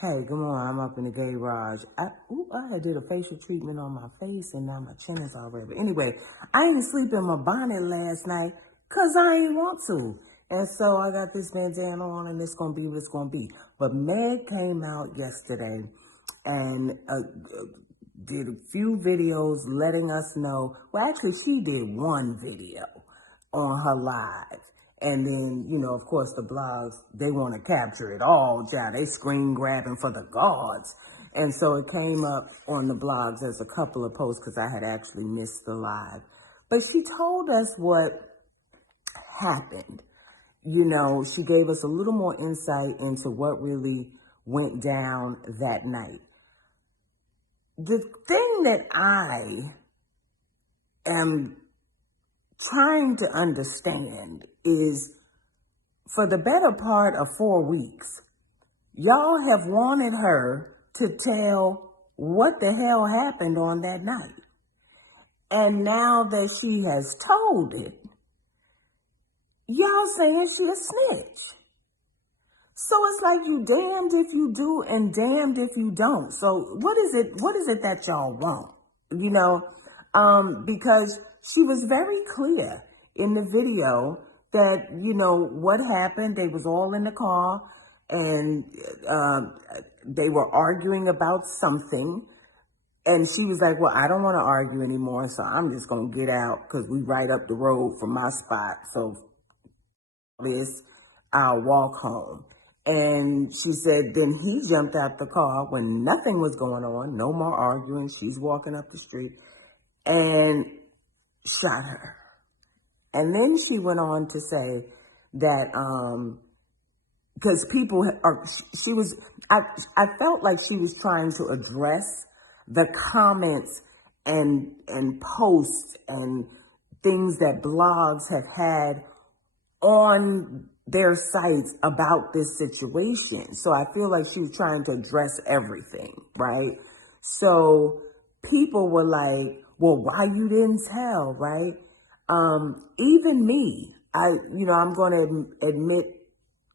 Hey, good morning. I'm up in the garage. I did a facial treatment on my face and now my chin is all red. But anyway, I didn't sleep in my bonnet last night because I ain't want to. And so I got this bandana on and it's going to be what it's going to be. But Meg came out yesterday and did a few videos letting us know. Well, actually, she did one video on her live. And then, of course, the blogs, they want to capture it all, child. They screen grabbing for the gods. And so it came up on the blogs as a couple of posts because I had actually missed the live. But she told us what happened. She gave us a little more insight into what really went down that night. The thing that I am trying to understand is, for the better part of 4 weeks, y'all have wanted her to tell what the hell happened on that night. And now that she has told it, y'all saying she a snitch. So it's like you damned if you do and damned if you don't. So what is it that y'all want? Because she was very clear in the video that, what happened. They was all in the car and they were arguing about something. And she was like, well, I don't want to argue anymore, so I'm just going to get out because we right up the road from my spot. So I'll walk home. And she said, then he jumped out the car when nothing was going on, no more arguing. She's walking up the street and shot her. And then she went on to say that, because I felt like she was trying to address the comments and posts and things that blogs have had on their sites about this situation. So I feel like she was trying to address everything, right? So people were like, well, why you didn't tell, right? Even me, I'm going to admit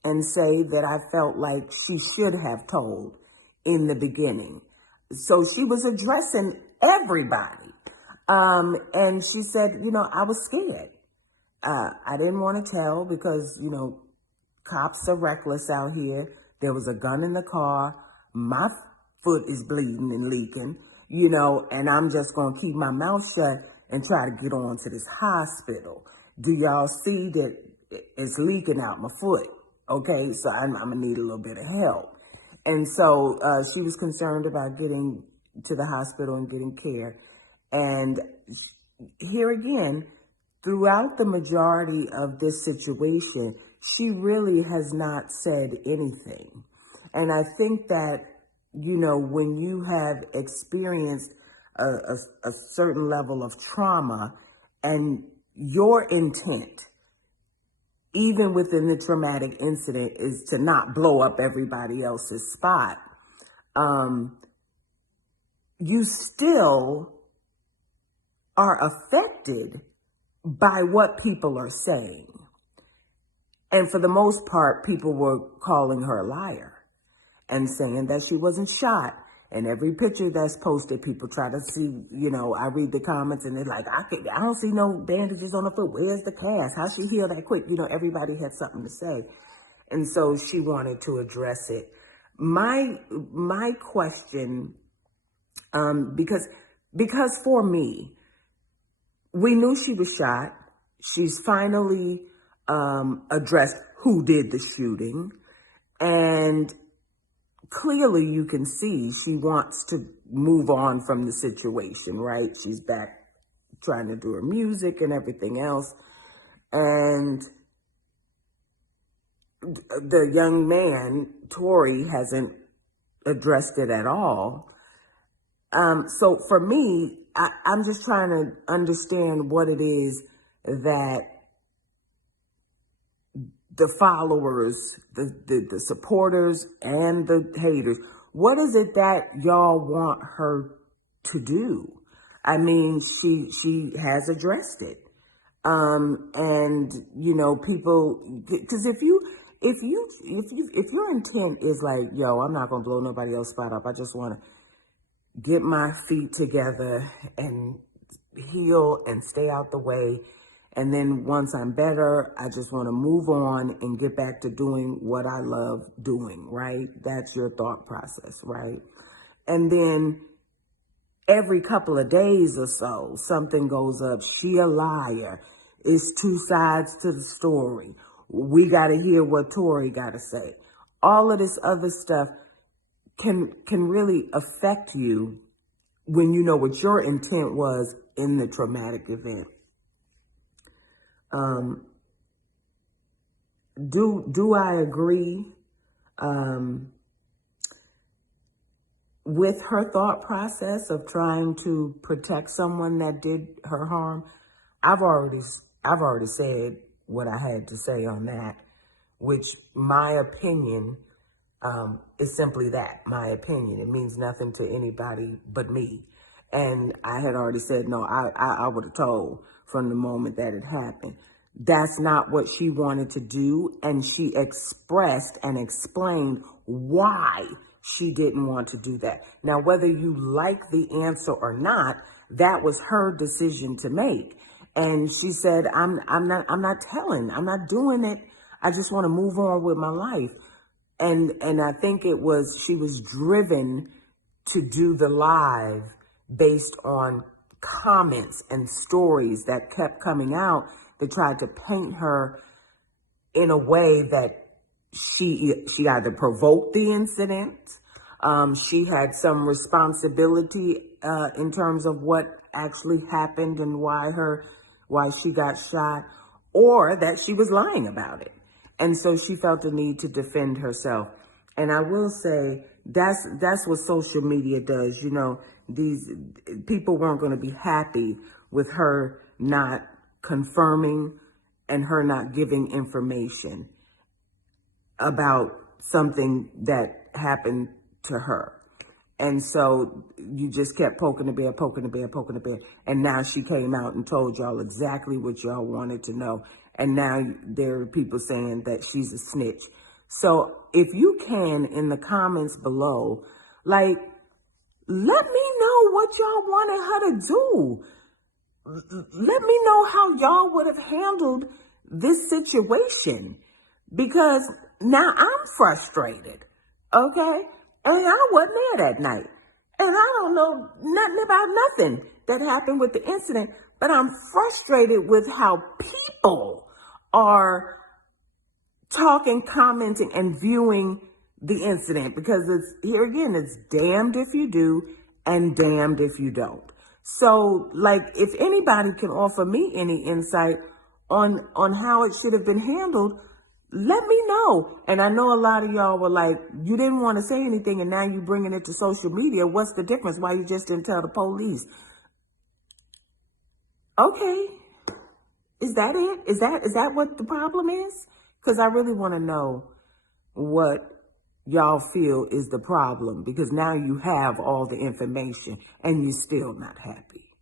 and say that I felt like she should have told in the beginning. So she was addressing everybody. And she said, I was scared. I didn't want to tell because, cops are reckless out here. There was a gun in the car. My foot is bleeding and leaking, and I'm just going to keep my mouth shut and try to get on to this hospital. Do y'all see that it's leaking out my foot? Okay, so I'm going to need a little bit of help. And so she was concerned about getting to the hospital and getting care. And here again, throughout the majority of this situation, she really has not said anything. And I think that, when you have experienced a certain level of trauma and your intent, even within the traumatic incident, is to not blow up everybody else's spot, you still are affected by what people are saying. And for the most part, people were calling her a liar and saying that she wasn't shot. And every picture that's posted, people try to see, I read the comments and they're like, I don't see no bandages on her foot. Where's the cast? How she healed that quick? Everybody had something to say. And so she wanted to address it. My question, because for me, we knew she was shot. She's finally addressed who did the shooting. And clearly you can see she wants to move on from the situation, right? She's back trying to do her music and everything else. And the young man, Tory, hasn't addressed it at all. So for me, I'm just trying to understand what it is that the followers, the supporters and the haters, what is it that y'all want her to do? I mean, she has addressed it. And, people, because if your intent is like, yo, I'm not gonna blow nobody else's spot up. I just want to get my feet together and heal and stay out the way. And then once I'm better, I just want to move on and get back to doing what I love doing, right? That's your thought process, right? And then every couple of days or so, something goes up. She a liar. It's two sides to the story. We got to hear what Tory got to say. All of this other stuff can really affect you when you know what your intent was in the traumatic event. Do I agree with her thought process of trying to protect someone that did her harm? I've already said what I had to say on that, which my opinion is simply that, my opinion. It means nothing to anybody but me. And I had already said, no, I would have told from the moment that it happened. That's not what she wanted to do. And she expressed and explained why she didn't want to do that. Now, whether you like the answer or not, that was her decision to make. And she said, I'm not doing it. I just want to move on with my life. And I think she was driven to do the live based on comments and stories that kept coming out that tried to paint her in a way that she either provoked the incident, she had some responsibility in terms of what actually happened and why she got shot, or that she was lying about it. And so she felt the need to defend herself. And I will say that's what social media does. You know, these people weren't going to be happy with her not confirming and her not giving information about something that happened to her. And so you just kept poking the bear. And now she came out and told y'all exactly what y'all wanted to know. And now there are people saying that she's a snitch. So if you can, in the comments below, like, let me know what y'all wanted her to do. Let me know how y'all would have handled this situation. Because now I'm frustrated, okay? And I wasn't there that night. And I don't know nothing about nothing that happened with the incident. But I'm frustrated with how people are talking, commenting, and viewing the incident. Because here again, it's damned if you do and damned if you don't. So, like, if anybody can offer me any insight on how it should have been handled, let me know. And I know a lot of y'all were like, you didn't want to say anything and now you're bringing it to social media. What's the difference? Why you just didn't tell the police? Okay. Is that it? Is that what the problem is? Because I really want to know what y'all feel is the problem, because now you have all the information and you're still not happy.